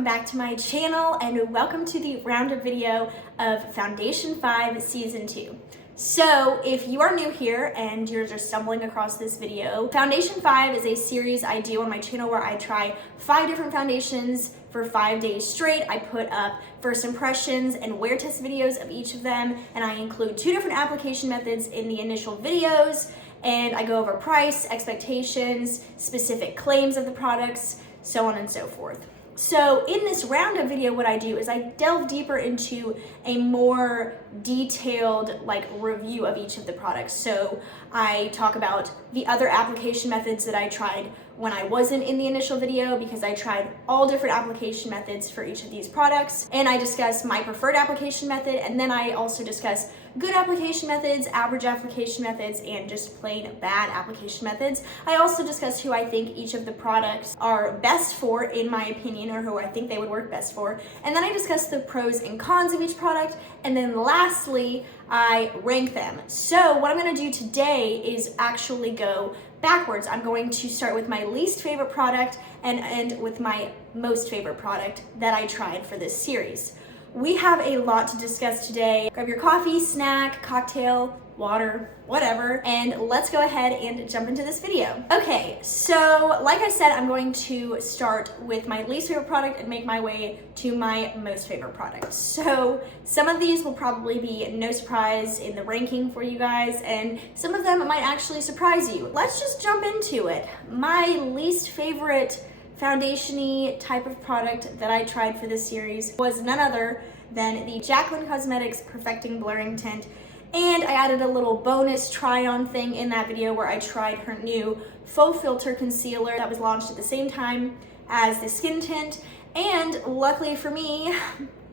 welcome back to my channel and welcome to the roundup video of Foundation 5 Season 2. So if you are new here and you're just stumbling across this video, Foundation 5 is a series I do on my channel where I try 5 different foundations for 5 days straight. I put up first impressions and wear test videos of each of them, and I include 2 different application methods in the initial videos, and I go over price, expectations, specific claims of the products, so on and so forth. So in this roundup video, what I do is I delve deeper into a more detailed review of each of the products. So I talk about the other application methods that I tried when I wasn't in the initial video, because I tried all different application methods for each of these products. And I discuss my preferred application method, and then I also discuss good application methods, average application methods, and just plain bad application methods. I also discuss who I think each of the products are best for, in my opinion, or who I think they would work best for. And then I discuss the pros and cons of each product. And then lastly, I rank them. So what I'm gonna do today is actually go backwards. I'm going to start with my least favorite product and end with my most favorite product that I tried for this series. We have a lot to discuss today. Grab your coffee, snack, cocktail, water, whatever, and let's go ahead and jump into this video. Okay, so like I said, I'm going to start with my least favorite product and make my way to my most favorite product. So some of these will probably be no surprise in the ranking for you guys, and some of them might actually surprise you. Let's just jump into it. My least favorite foundation-y type of product that I tried for this series was none other than the Jaclyn Cosmetics Perfecting Blurring Tint. And I added a little bonus try-on thing in that video where I tried her new Faux Filter Concealer that was launched at the same time as the Skin Tint. And luckily for me,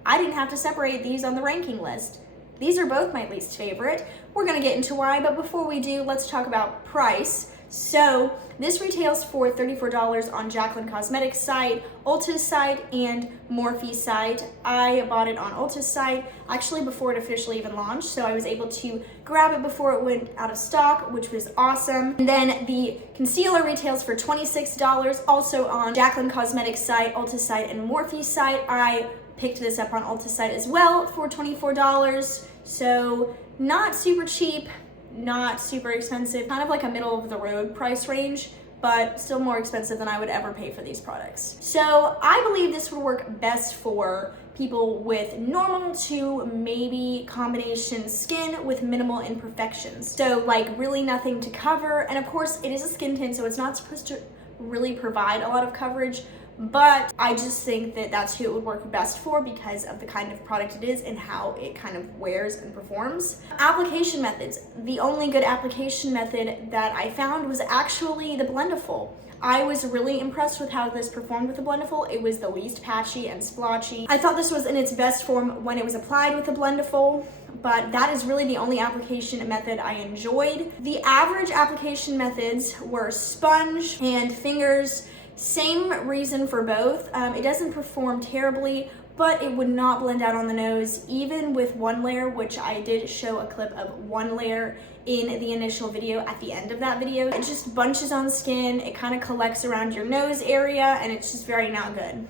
I didn't have to separate these on the ranking list. These are both my least favorite. We're gonna get into why, but before we do, let's talk about price. So this retails for $34 on Jaclyn Cosmetics site, Ulta's site, and Morphe's site. I bought it on Ulta's site actually before it officially even launched, so I was able to grab it before it went out of stock, which was awesome. And then the concealer retails for $26 also on Jaclyn Cosmetics site, Ulta's site, and Morphe's site. I picked this up on Ulta's site as well for $24, so not super cheap, not super expensive, kind of like a middle of the road price range, but still more expensive than I would ever pay for these products. So I believe this would work best for people with normal to maybe combination skin with minimal imperfections. So like really nothing to cover, and of course it is a skin tint, so it's not supposed to really provide a lot of coverage, but I just think that that's who it would work best for because of the kind of product it is and how it kind of wears and performs. Application methods. The only good application method that I found was actually the Blendiful. I was really impressed with how this performed with the Blendiful. It was the least patchy and splotchy. I thought this was in its best form when it was applied with the Blendiful, but that is really the only application method I enjoyed. The average application methods were sponge and fingers. Same reason for both. It doesn't perform terribly, but it would not blend out on the nose, even with one layer, which I did show a clip of one layer in the initial video at the end of that video. It just bunches on skin, it kind of collects around your nose area, and it's just very not good.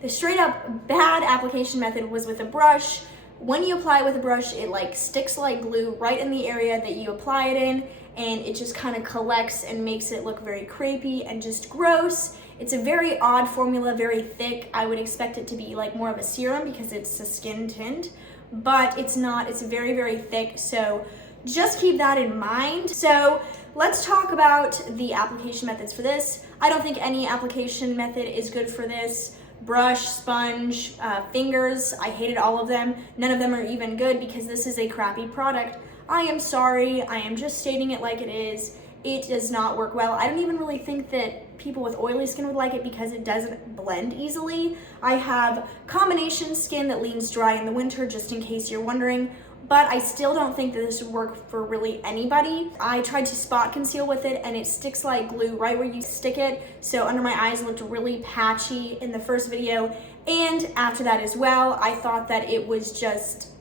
The straight up bad application method was with a brush. When you apply it with a brush, it sticks like glue right in the area that you apply it in, and it just kind of collects and makes it look very crepey and just gross. It's a very odd formula, very thick. I would expect it to be more of a serum because it's a skin tint, but it's not. It's very, very thick, so just keep that in mind. So let's talk about the application methods for this. I don't think any application method is good for this. Brush, sponge, fingers, I hated all of them. None of them are even good because this is a crappy product. I am sorry, I am just stating it like it is. It does not work well. I don't even really think that people with oily skin would like it because it doesn't blend easily. I have combination skin that leans dry in the winter, just in case you're wondering, but I still don't think that this would work for really anybody. I tried to spot conceal with it and it sticks like glue right where you stick it, so under my eyes looked really patchy in the first video, and after that as well. I thought that it was just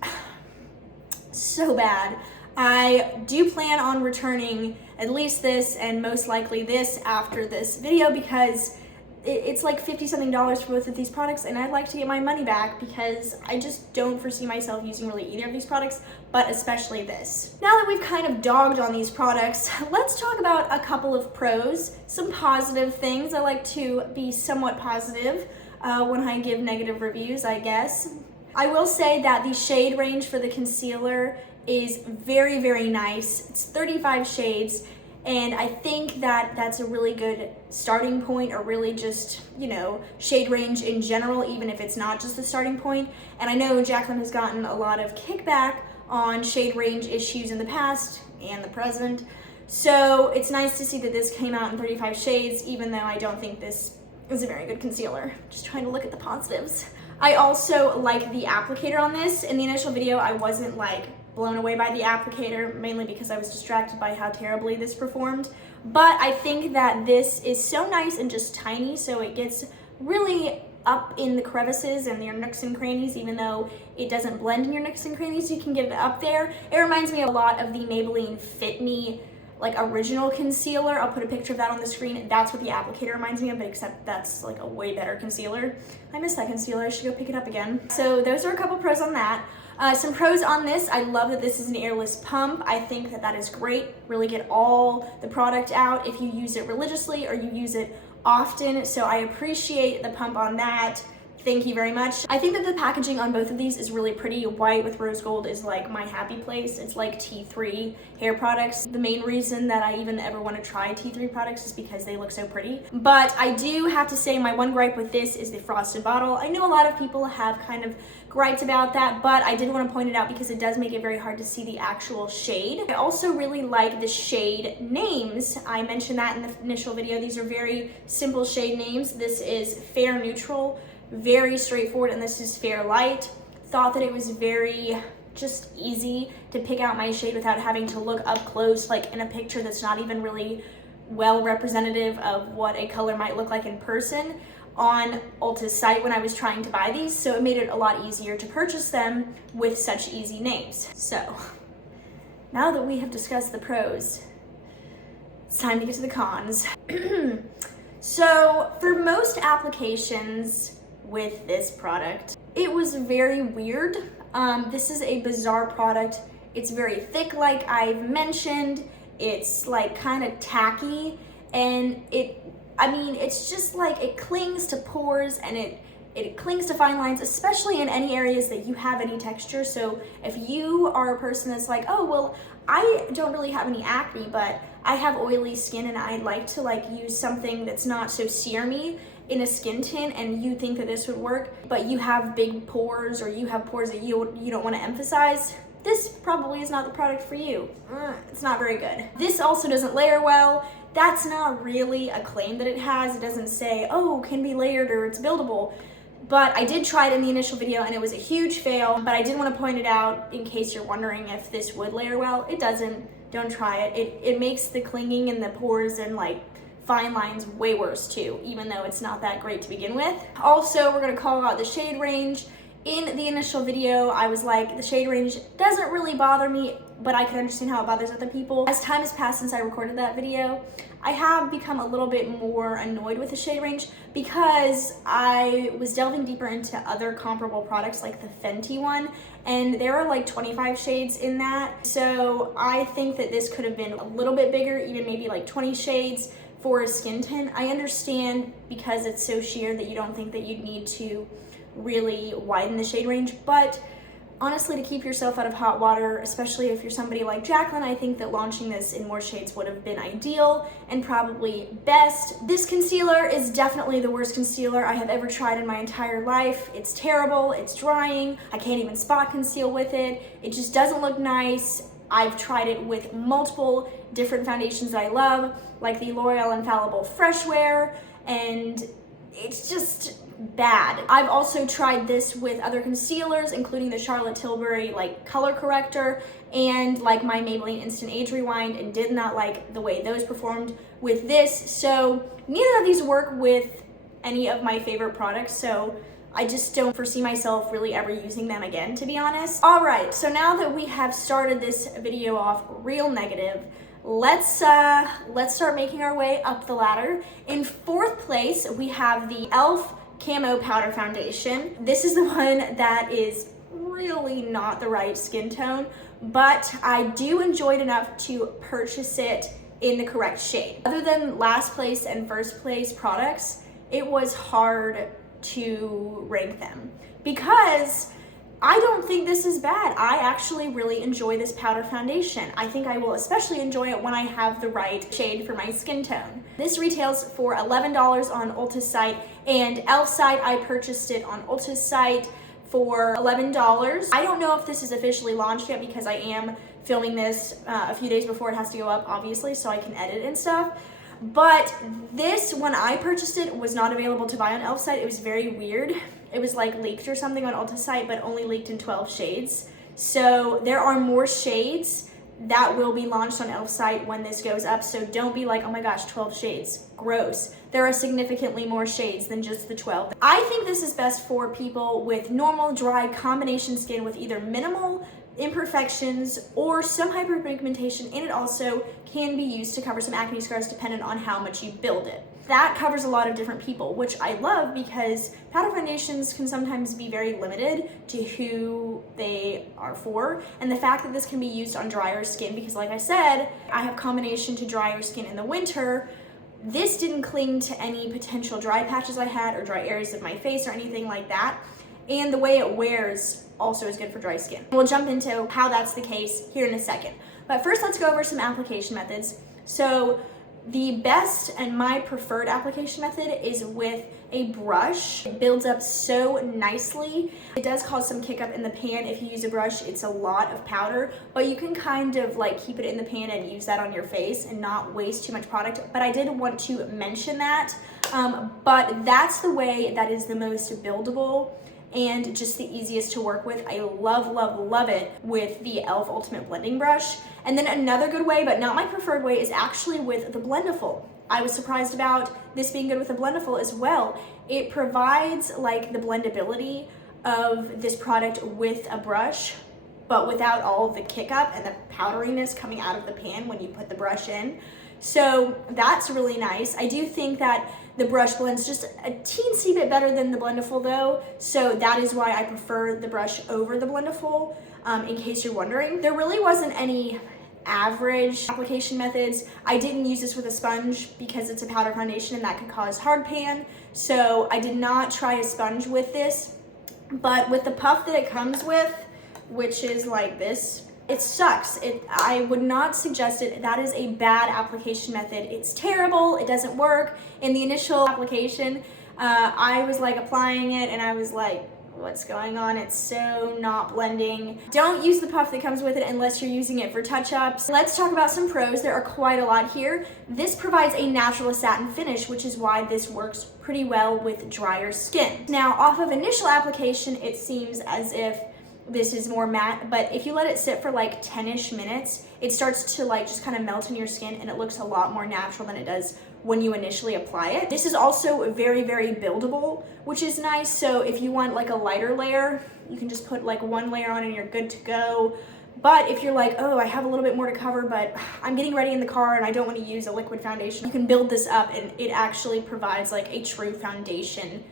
so bad. I do plan on returning at least this and most likely this after this video because it's like 50 something dollars for both of these products, and I'd like to get my money back because I just don't foresee myself using really either of these products, but especially this. Now that we've kind of dogged on these products, let's talk about a couple of pros, some positive things. I like to be somewhat positive when I give negative reviews, I guess. I will say that the shade range for the concealer is very, very nice. It's 35 shades. And I think that that's a really good starting point, or really just, you know, shade range in general, even if it's not just the starting point. And I know Jaclyn has gotten a lot of kickback on shade range issues in the past and the present. So it's nice to see that this came out in 35 shades, even though I don't think this is a very good concealer. Just trying to look at the positives. I also like the applicator on this. In the initial video, I wasn't like blown away by the applicator, mainly because I was distracted by how terribly this performed. But I think that this is so nice and just tiny, so it gets really up in the crevices and your nooks and crannies. Even though it doesn't blend in your nooks and crannies, you can get it up there. It reminds me a lot of the Maybelline Fit Me like original concealer. I'll put a picture of that on the screen. That's what the applicator reminds me of, except that's like a way better concealer. I miss that concealer. I should go pick it up again. So those are a couple pros on that. Some pros on this: I love that this is an airless pump. I think that that is great. Really get all the product out if you use it religiously or you use it often. So I appreciate the pump on that. Thank you very much. I think that the packaging on both of these is really pretty. White with rose gold is like my happy place. It's like T3 hair products. The main reason that I even ever want to try T3 products is because they look so pretty. But I do have to say my one gripe with this is the frosted bottle. I know a lot of people have kind of griped about that, but I did want to point it out because it does make it very hard to see the actual shade. I also really like the shade names. I mentioned that in the initial video. These are very simple shade names. This is Fair Neutral, very straightforward, and this is Fair Light. Thought that it was very just easy to pick out my shade without having to look up close, like in a picture that's not even really well representative of what a color might look like in person on Ulta's site when I was trying to buy these. So it made it a lot easier to purchase them with such easy names. So now that we have discussed the pros, it's time to get to the cons. So for most applications with this product, it was very weird. This is a bizarre product. It's very thick, like I've mentioned. It's like kind of tacky, and it's just like it clings to pores, and it clings to fine lines, especially in any areas that you have any texture. So if you are a person that's like, oh, well, I don't really have any acne, but I have oily skin and I'd like to like use something that's not so serumy in a skin tint, and you think that this would work, but you have big pores, or you have pores that you don't want to emphasize, this probably is not the product for you. It's not very good. This also doesn't layer well. That's not really a claim that it has. It doesn't say, oh, can be layered or it's buildable. But I did try it in the initial video and it was a huge fail, but I did want to point it out in case you're wondering if this would layer well. It doesn't. Don't try it. It makes the clinging and the pores and like fine lines way worse too, even though it's not that great to begin with. Also, we're gonna call out the shade range. In the initial video, I was like, the shade range doesn't really bother me, but I can understand how it bothers other people. As time has passed since I recorded that video, I have become a little bit more annoyed with the shade range because I was delving deeper into other comparable products like the Fenty one, and there are like 25 shades in that. So I think that this could have been a little bit bigger, even maybe like 20 shades for a skin tint. I understand because it's so sheer that you don't think that you'd need to really widen the shade range, but honestly, to keep yourself out of hot water, especially if you're somebody like Jaclyn, I think that launching this in more shades would have been ideal and probably best. This concealer is definitely the worst concealer I have ever tried in my entire life. It's terrible, it's drying, I can't even spot conceal with it, it just doesn't look nice. I've tried it with multiple different foundations that I love, like the L'Oreal Infallible Fresh Wear, and it's just bad. I've also tried this with other concealers, including the Charlotte Tilbury like color corrector and like my Maybelline Instant Age Rewind, and did not like the way those performed with this. So neither of these work with any of my favorite products, so I just don't foresee myself really ever using them again, to be honest. All right, so now that we have started this video off real negative, let's start making our way up the ladder. In 4th place, we have the e.l.f. Camo Powder Foundation. This is the one that is really not the right skin tone, but I do enjoy it enough to purchase it in the correct shade. Other than last place and 1st place products, it was hard to rank them because I don't think this is bad. I actually really enjoy this powder foundation. I think I will especially enjoy it when I have the right shade for my skin tone. This retails for $11 on Ulta's site, and e.l.f. site, I purchased it on Ulta's site for $11. I don't know if this is officially launched yet because I am filming this a few days before it has to go up, obviously, so I can edit and stuff. But this, when I purchased it, was not available to buy on e.l.f. site. It was very weird. It was like leaked or something on Ulta site, but only leaked in 12 shades. So there are more shades that will be launched on e.l.f. site when this goes up. So don't be like, oh my gosh, 12 shades, gross. There are significantly more shades than just the 12. I think this is best for people with normal, dry, combination skin with either minimal imperfections or some hyperpigmentation, and it also can be used to cover some acne scars depending on how much you build it. That covers a lot of different people, which I love because powder foundations can sometimes be very limited to who they are for, and the fact that this can be used on drier skin, because like I said, I have combination to drier skin in the winter. This didn't cling to any potential dry patches I had or dry areas of my face or anything like that. And the way it wears also is good for dry skin. We'll jump into how that's the case here in a second. But first, let's go over some application methods. So the best and my preferred application method is with a brush. It builds up so nicely. It does cause some kick up in the pan if you use a brush. It's a lot of powder, but you can kind of like keep it in the pan and use that on your face and not waste too much product. But I did want to mention that. But that's the way that is the most buildable and just the easiest to work with. I love, love, love it with the e.l.f. Ultimate Blending Brush. And then another good way, but not my preferred way, is actually with the Blendiful. I was surprised about this being good with the Blendiful as well. It provides like the blendability of this product with a brush, but without all of the kick up and the powderiness coming out of the pan when you put the brush in. So that's really nice. I do think that the brush blends just a teensy bit better than the Blendiful though, so that is why I prefer the brush over the Blendiful, in case you're wondering. There really wasn't any average application methods. I didn't use this with a sponge because it's a powder foundation and that could cause hard pan, so I did not try a sponge with this. But with the puff that it comes with, which is like this, it sucks. I would not suggest it. That is a bad application method. It's terrible. It doesn't work. In the initial application, I was like applying it and I was like, what's going on? It's so not blending. Don't use the puff that comes with it unless you're using it for touch-ups. Let's talk about some pros. There are quite a lot here. This provides a natural satin finish, which is why this works pretty well with drier skin. Now, off of initial application, it seems as if this is more matte, but if you let it sit for like 10-ish minutes, it starts to like just kind of melt in your skin and it looks a lot more natural than it does when you initially apply it. This is also very, very buildable, which is nice. So if you want like a lighter layer, you can just put like one layer on and you're good to go. But if you're like, oh, I have a little bit more to cover, but I'm getting ready in the car and I don't want to use a liquid foundation, you can build this up and it actually provides like a true foundation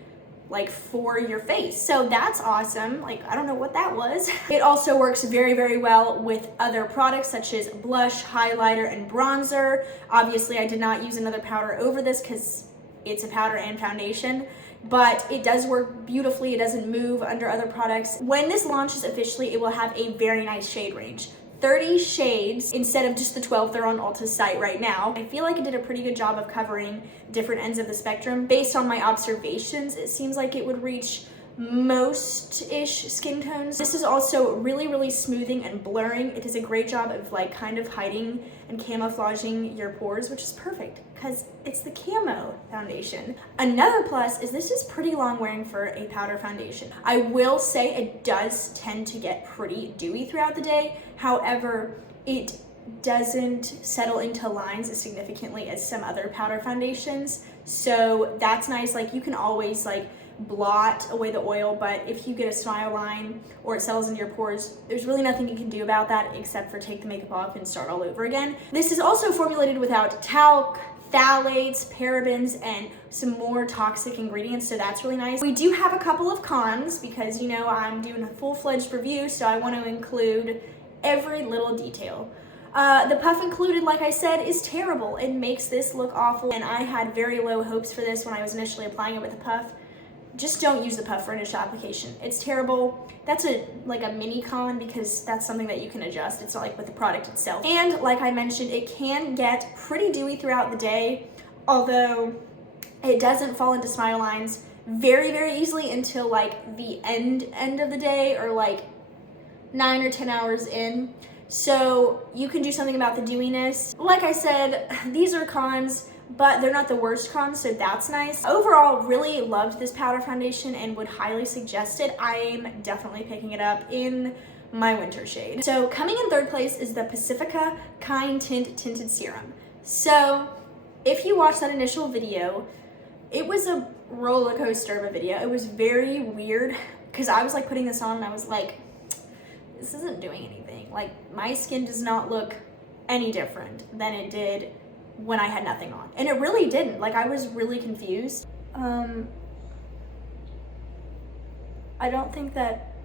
like for your face. So that's awesome. Like, I don't know what that was. It also works very, very well with other products such as blush, highlighter, and bronzer. Obviously, I did not use another powder over this because it's a powder and foundation, but it does work beautifully. It doesn't move under other products. When this launches officially, it will have a very nice shade range. 30 shades instead of just the 12 they're on Ulta's site right now. I feel like it did a pretty good job of covering different ends of the spectrum. Based on my observations, it seems like it would reach most-ish skin tones. This is also really, really smoothing and blurring. It does a great job of like kind of hiding and camouflaging your pores, which is perfect because it's the Camo foundation. Another plus is this is pretty long wearing for a powder foundation. I will say it does tend to get pretty dewy throughout the day. However, it doesn't settle into lines as significantly as some other powder foundations. So that's nice. Like you can always like blot away the oil, but if you get a smile line or it settles into your pores, there's really nothing you can do about that except for take the makeup off and start all over again. This is also formulated without talc, phthalates, parabens, and some more toxic ingredients, so that's really nice. We do have a couple of cons because, you know, I'm doing a full-fledged review, so I want to include every little detail. The puff included, like I said, is terrible. It makes this look awful, and I had very low hopes for this when I was initially applying it with a puff. Just don't use the puff for initial application. It's terrible. That's like a mini con because that's something that you can adjust. It's not like with the product itself. And like I mentioned, it can get pretty dewy throughout the day, although it doesn't fall into smile lines very, very easily until like the end of the day, or like 9 or 10 hours in. So you can do something about the dewiness. Like I said, these are cons, but they're not the worst cons, so that's nice. Overall, really loved this powder foundation and would highly suggest it. I'm definitely picking it up in my winter shade. So coming in third place is the Pacifica Kind Tint Tinted Serum. So if you watched that initial video, it was a roller coaster of a video. It was very weird because I was like putting this on and I was like, this isn't doing anything. Like, my skin does not look any different than it did when I had nothing on. And it really didn't. Like, I was really confused. I don't think that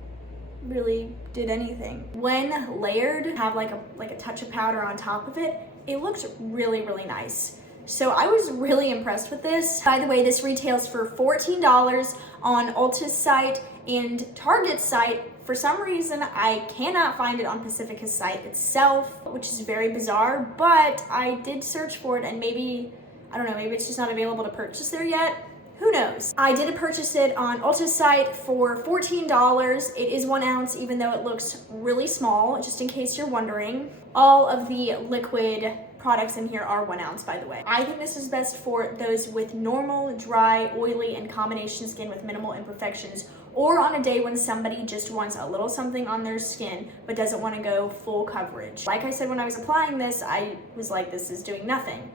really did anything. When layered, have like a touch of powder on top of it, it looked really, really nice. So I was really impressed with this. By the way, this retails for $14 on Ulta's site and Target's site. For some reason, I cannot find it on Pacifica's site itself, which is very bizarre, but I did search for it and maybe, I don't know, maybe it's just not available to purchase there yet. Who knows? I did purchase it on Ulta's site for $14. It is 1 ounce, even though it looks really small, just in case you're wondering. All of the liquid products in here are 1 ounce, by the way. I think this is best for those with normal, dry, oily, and combination skin with minimal imperfections, or on a day when somebody just wants a little something on their skin but doesn't want to go full coverage. Like I said, when I was applying this, I was like, this is doing nothing.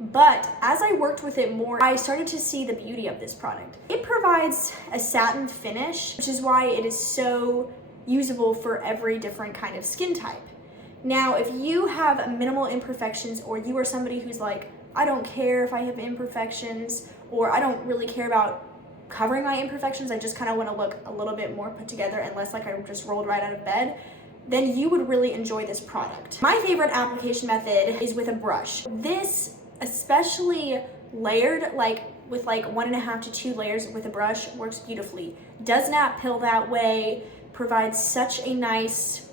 But as I worked with it more, I started to see the beauty of this product. It provides a satin finish, which is why it is so usable for every different kind of skin type. Now, if you have minimal imperfections, or you are somebody who's like, I don't care if I have imperfections, or I don't really care about covering my imperfections, I just kind of want to look a little bit more put together and less like I just rolled right out of bed, then you would really enjoy this product. My favorite application method is with a brush. This, especially layered, like with like 1.5 to 2 layers with a brush, works beautifully. Does not pill that way, provides such a nice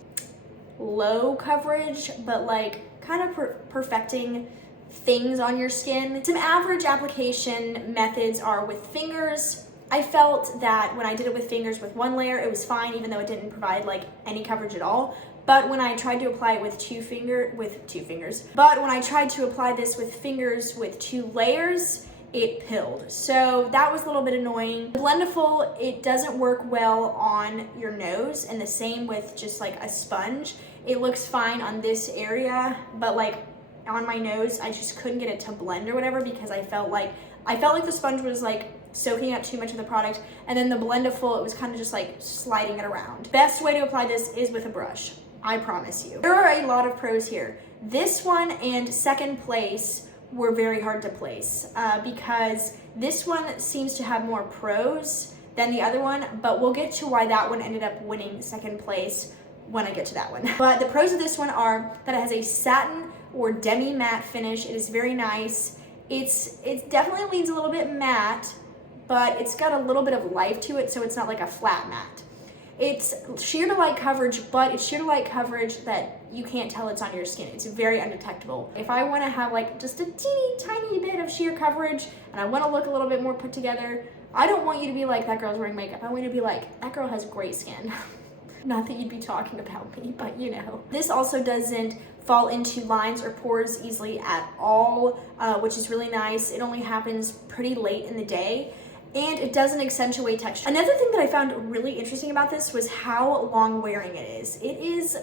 low coverage, but like kind of perfecting things on your skin. Some average application methods are with fingers. I felt that when I did it with fingers with 1 layer, it was fine, even though it didn't provide like any coverage at all. But when I tried to apply it with but when I tried to apply this with fingers with 2 layers, it pilled. So that was a little bit annoying. Blendiful, it doesn't work well on your nose, and the same with just like a sponge. It looks fine on this area, but like on my nose, I just couldn't get it to blend or whatever because I felt like the sponge was like soaking up too much of the product, and then the Blendiful, it was kind of just like sliding it around. Best way to apply this is with a brush, I promise you. There are a lot of pros here. This one and second place were very hard to place because this one seems to have more pros than the other one, but we'll get to why that one ended up winning second place when I get to that one. But the pros of this one are that it has a satin or demi-matte finish. It is very nice. It definitely leans a little bit matte, but it's got a little bit of life to it, so it's not like a flat matte. It's sheer to light coverage, but it's sheer to light coverage that you can't tell it's on your skin. It's very undetectable. If I want to have like just a teeny tiny bit of sheer coverage and I want to look a little bit more put together, I don't want you to be like, that girl's wearing makeup. I want you to be like, that girl has great skin. Not that you'd be talking about me, but you know. This also doesn't fall into lines or pores easily at all, which is really nice. It only happens pretty late in the day, and it doesn't accentuate texture. Another thing that I found really interesting about this was how long wearing it is. It is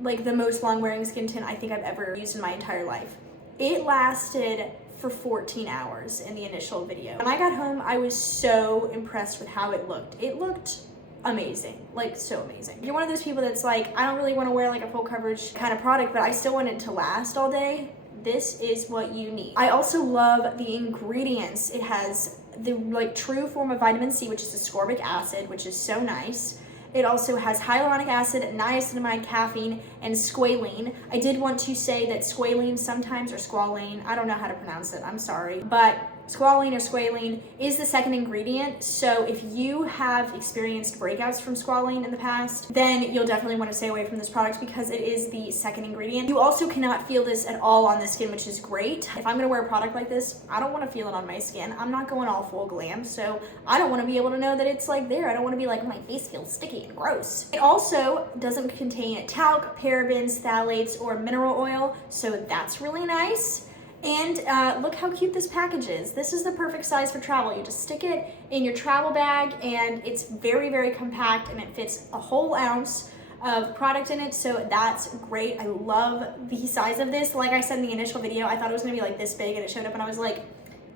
like the most long wearing skin tint I think I've ever used in my entire life. It lasted for 14 hours in the initial video. When I got home, I was so impressed with how it looked. It looked amazing, like so amazing. If you're one of those people that's like, I don't really want to wear like a full coverage kind of product, but I still want it to last all day, this is what you need. I also love the ingredients. It has the like true form of vitamin C, which is ascorbic acid, which is so nice. It also has hyaluronic acid, niacinamide, caffeine, and squalene. I did want to say that squalene sometimes, or squalane, I don't know how to pronounce it, I'm sorry, but squalene or squalene is the second ingredient. So if you have experienced breakouts from squalene in the past, then you'll definitely want to stay away from this product because it is the second ingredient. You also cannot feel this at all on the skin, which is great. If I'm going to wear a product like this, I don't want to feel it on my skin. I'm not going all full glam, so I don't want to be able to know that it's like there. I don't want to be like, my face feels sticky and gross. It also doesn't contain talc, parabens, phthalates, or mineral oil, so that's really nice. And look how cute this package is. This is the perfect size for travel. You just stick it in your travel bag and it's very, very compact and it fits a whole ounce of product in it. So that's great. I love the size of this. Like I said in the initial video, I thought it was gonna be like this big and it showed up and I was like,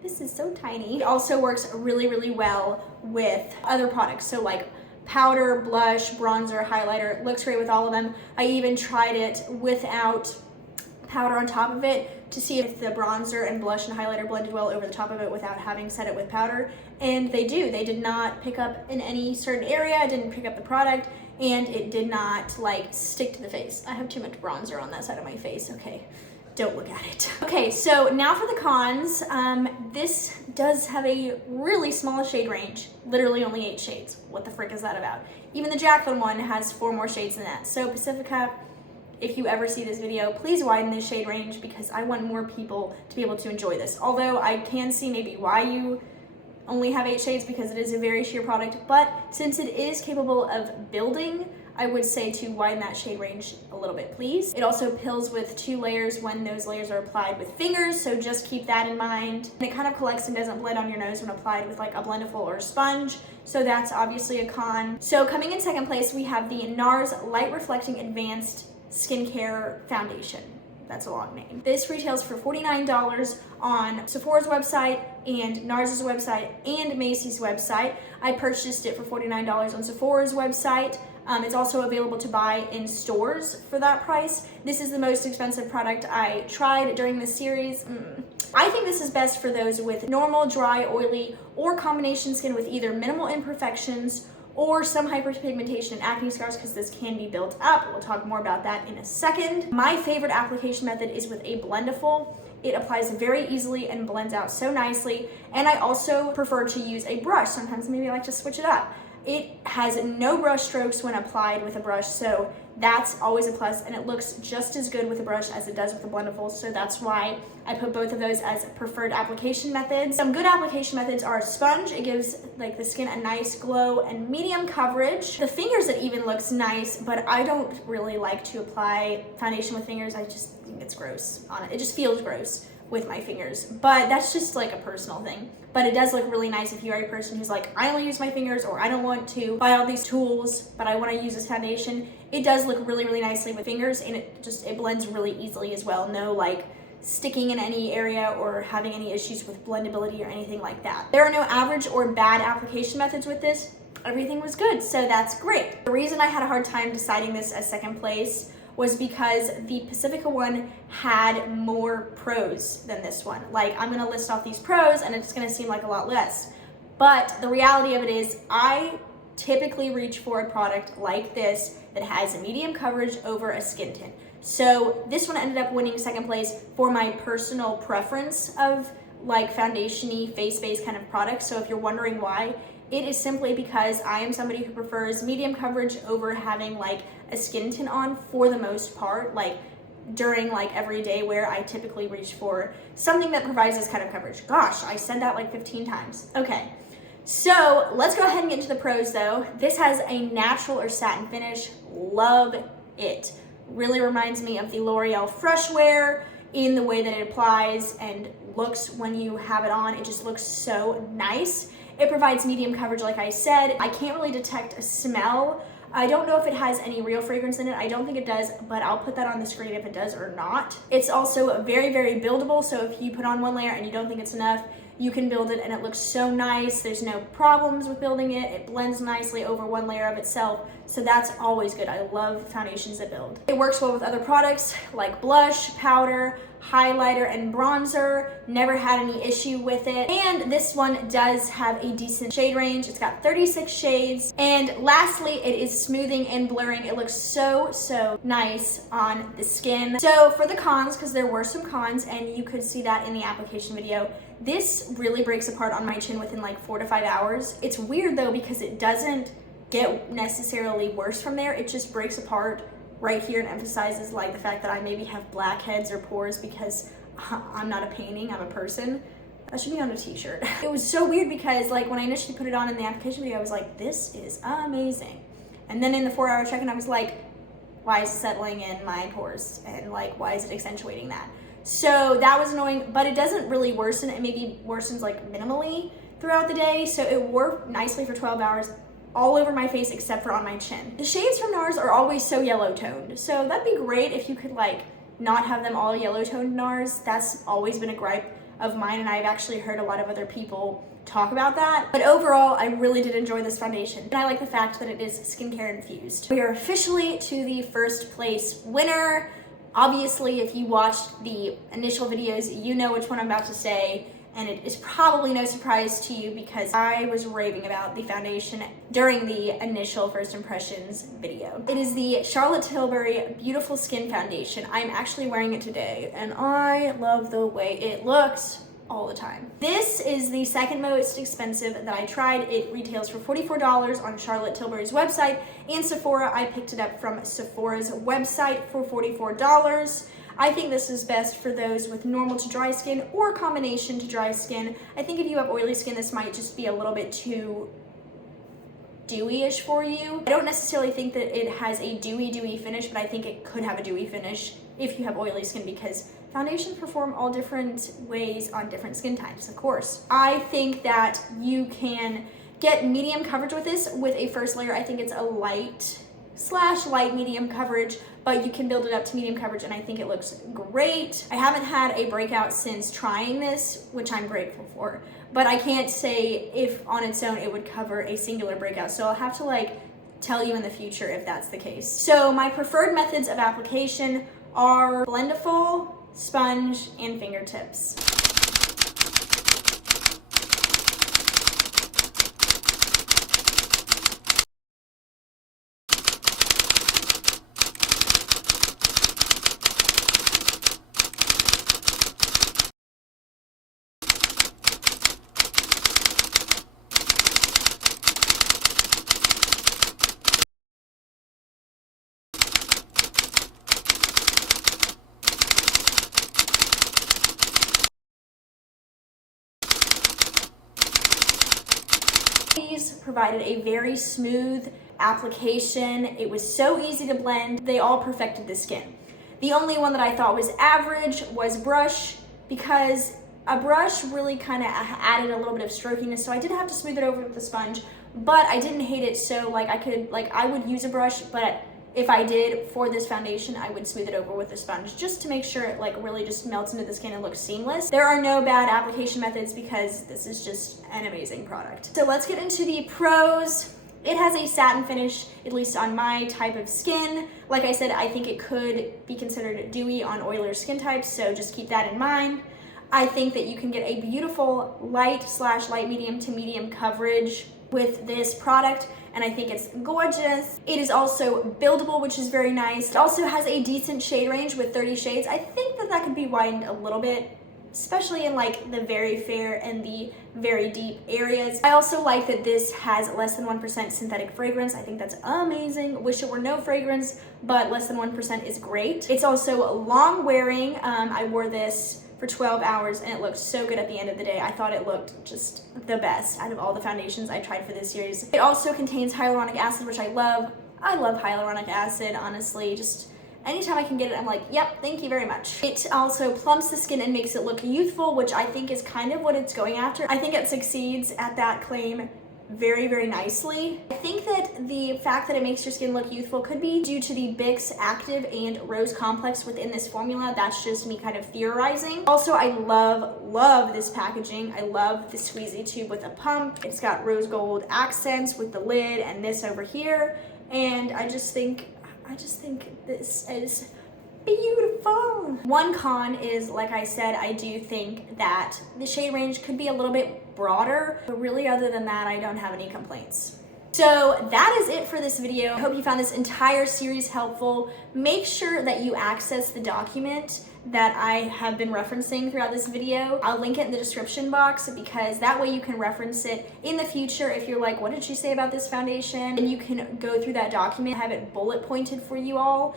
this is so tiny. It also works really, really well with other products. So like powder, blush, bronzer, highlighter. It looks great with all of them. I even tried it without powder on top of it to see if the bronzer and blush and highlighter blended well over the top of it without having set it with powder, and they do. They did not pick up in any certain area, it didn't pick up the product, and it did not like stick to the face. I have too much bronzer on that side of my face, okay, don't look at it. Okay, so now for the cons. This does have a really small shade range, literally only 8 shades. What the frick is that about? Even the Jaclyn one has 4 more shades than that. So Pacifica, if you ever see this video, please widen this shade range because I want more people to be able to enjoy this. Although I can see maybe why you only have 8 shades because it is a very sheer product, but since it is capable of building, I would say to widen that shade range a little bit, please. It also pills with 2 layers when those layers are applied with fingers, so just keep that in mind. And it kind of collects and doesn't blend on your nose when applied with like a blendable or a sponge, so that's obviously a con. So coming in second place, we have the Nars Light Reflecting Advanced Skincare Foundation. That's a long name. This retails for $49 on Sephora's website and Nars' website and Macy's website. I purchased it for $49 on Sephora's website. It's also available to buy in stores for that price. This is the most expensive product I tried during this series. I think this is best for those with normal, dry, oily, or combination skin with either minimal imperfections or some hyperpigmentation and acne scars, because this can be built up. We'll talk more about that in a second. My favorite application method is with a blendable. It applies very easily and blends out so nicely. And I also prefer to use a brush. Sometimes maybe I like to switch it up. It has no brush strokes when applied with a brush, so that's always a plus, and it looks just as good with a brush as it does with a blendable, so that's why I put both of those as preferred application methods. Some good application methods are a sponge. It gives like the skin a nice glow and medium coverage. The fingers, it even looks nice, but I don't really like to apply foundation with fingers. I just think it's gross on it. It just feels gross with my fingers, but that's just like a personal thing. But it does look really nice if you're a person who's like, I only use my fingers, or I don't want to buy all these tools, but I want to use this foundation. It does look really, really nicely with fingers, and it blends really easily as well. No like sticking in any area or having any issues with blendability or anything like that. There are no average or bad application methods with this. Everything was good, so that's great. The reason I had a hard time deciding this as second place was because the Pacifica one had more pros than this one. Like, I'm gonna list off these pros and it's gonna seem like a lot less. But the reality of it is, I typically reach for a product like this that has a medium coverage over a skin tint. So this one ended up winning second place for my personal preference of like foundation-y, face-based kind of products. So if you're wondering why, it is simply because I am somebody who prefers medium coverage over having like a skin tint on for the most part. Like during like everyday wear, I typically reach for something that provides this kind of coverage. Gosh, I said that like 15 times. Okay, so let's go ahead and get into the pros though. This has a natural or satin finish. Love it. Really reminds me of the L'Oreal Fresh Wear in the way that it applies and looks when you have it on. It just looks so nice. It provides medium coverage, like I said. I can't really detect a smell I don't know if it has any real fragrance in it. I don't think it does, but I'll put that on the screen if it does or not. It's also very, very buildable, so if you put on one layer and you don't think it's enough, you can build it and it looks so nice. There's no problems with building it. It blends nicely over one layer of itself, so that's always good. I love foundations that build. It works well with other products like blush, powder, highlighter, and bronzer. Never had any issue with it. And this one does have a decent shade range. It's got 36 shades. And lastly, it is smoothing and blurring. It looks so, so nice on the skin. So for the cons, because there were some cons, and you could see that in the application video, this really breaks apart on my chin within like 4 to 5 hours. It's weird though, because it doesn't get necessarily worse from there. It just breaks apart right here and emphasizes like the fact that I maybe have blackheads or pores because I'm not a painting, I'm a person. That should be on a t-shirt. It was so weird because like when I initially put it on in the application video, I was like, this is amazing. And then in the 4-hour check-in, I was like, why is it settling in my pores? And like, why is it accentuating that? So that was annoying, but it doesn't really worsen. It maybe worsens like minimally throughout the day. So it wore nicely for 12 hours. All over my face except for on my chin. The shades from Nars are always so yellow toned, so that'd be great if you could like not have them all yellow toned Nars. That's always been a gripe of mine, and I've actually heard a lot of other people talk about that. But overall, I really did enjoy this foundation, and I like the fact that it is skincare infused. We are officially to the first place winner. Obviously, if you watched the initial videos, you know which one I'm about to say. And it is probably no surprise to you because I was raving about the foundation during the initial first impressions video. It is the Charlotte Tilbury Beautiful Skin Foundation. I'm actually wearing it today and I love the way it looks all the time. This is the second most expensive that I tried. It retails for $44 on Charlotte Tilbury's website, and Sephora, I picked it up from Sephora's website for $44. I think this is best for those with normal to dry skin or combination to dry skin. I think if you have oily skin, this might just be a little bit too dewy-ish for you. I don't necessarily think that it has a dewy finish, but I think it could have a dewy finish if you have oily skin because foundations perform all different ways on different skin types, of course. I think that you can get medium coverage with this with a first layer. I think it's a light medium coverage, but you can build it up to medium coverage and I think it looks great. I haven't had a breakout since trying this, which I'm grateful for, but I can't say if on its own it would cover a singular breakout. So I'll have to like tell you in the future if that's the case. So my preferred methods of application are blendiful, sponge, and fingertips. These provided a very smooth application. It was so easy to blend. They all perfected the skin. The only one that I thought was average was brush, because a brush really kind of added a little bit of strokiness, so I did have to smooth it over with the sponge, but I didn't hate it. So like I would use a brush, but if I did for this foundation, I would smooth it over with a sponge just to make sure it like really just melts into the skin and looks seamless. There are no bad application methods because this is just an amazing product. So let's get into the pros. It has a satin finish, at least on my type of skin. Like I said, I think it could be considered dewy on oilier skin types, so just keep that in mind. I think that you can get a beautiful light medium to medium coverage with this product, and I think it's gorgeous. It is also buildable, which is very nice. It also has a decent shade range with 30 shades. I think that that could be widened a little bit, especially in like the very fair and the very deep areas. I also like that this has less than 1% synthetic fragrance. I think that's amazing. Wish it were no fragrance, but less than 1% is great. It's also long wearing. I wore this for 12 hours and it looked so good at the end of the day. I thought it looked just the best out of all the foundations I tried for this series. It also contains hyaluronic acid, which I love. I love hyaluronic acid, honestly. Just anytime I can get it, I'm like, yep, thank you very much. It also plumps the skin and makes it look youthful, which I think is kind of what it's going after. I think it succeeds at that claim very, very nicely. I think that the fact that it makes your skin look youthful could be due to the Bix Active and Rose Complex within this formula. That's just me kind of theorizing. Also, I love this packaging. I love the squeezy tube with a pump. It's got rose gold accents with the lid and this over here. And I just think this is beautiful. One con is, like I said, I do think that the shade range could be a little bit broader, but really other than that, I don't have any complaints. So that is it for this video. I hope you found this entire series helpful. Make sure that you access the document that I have been referencing throughout this video. I'll link it in the description box because that way you can reference it in the future if you're like, what did she say about this foundation? And you can go through that document, have it bullet pointed for you all.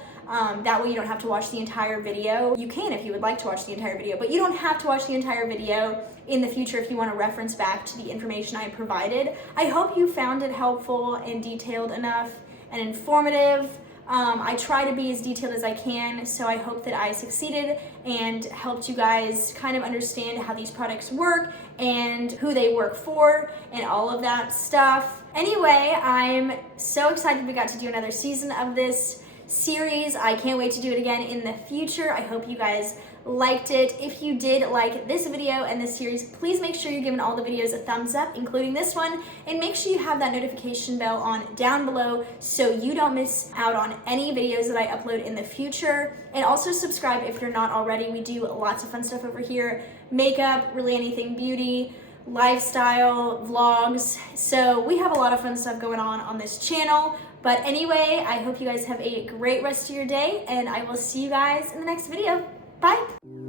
That way you don't have to watch the entire video. You can if you would like to watch the entire video, but you don't have to watch the entire video in the future if you want to reference back to the information I provided. I hope you found it helpful and detailed enough and informative. I try to be as detailed as I can, so I hope that I succeeded and helped you guys kind of understand how these products work and who they work for and all of that stuff. Anyway, I'm so excited we got to do another season of this series. I can't wait to do it again in the future. I hope you guys liked it. If you did like this video and this series, please make sure you're giving all the videos a thumbs up, including this one, and make sure you have that notification bell on down below so you don't miss out on any videos that I upload in the future. And also subscribe if you're not already. We do lots of fun stuff over here. Makeup, really anything beauty, lifestyle, vlogs. So we have a lot of fun stuff going on this channel. But anyway, I hope you guys have a great rest of your day, and I will see you guys in the next video. Bye.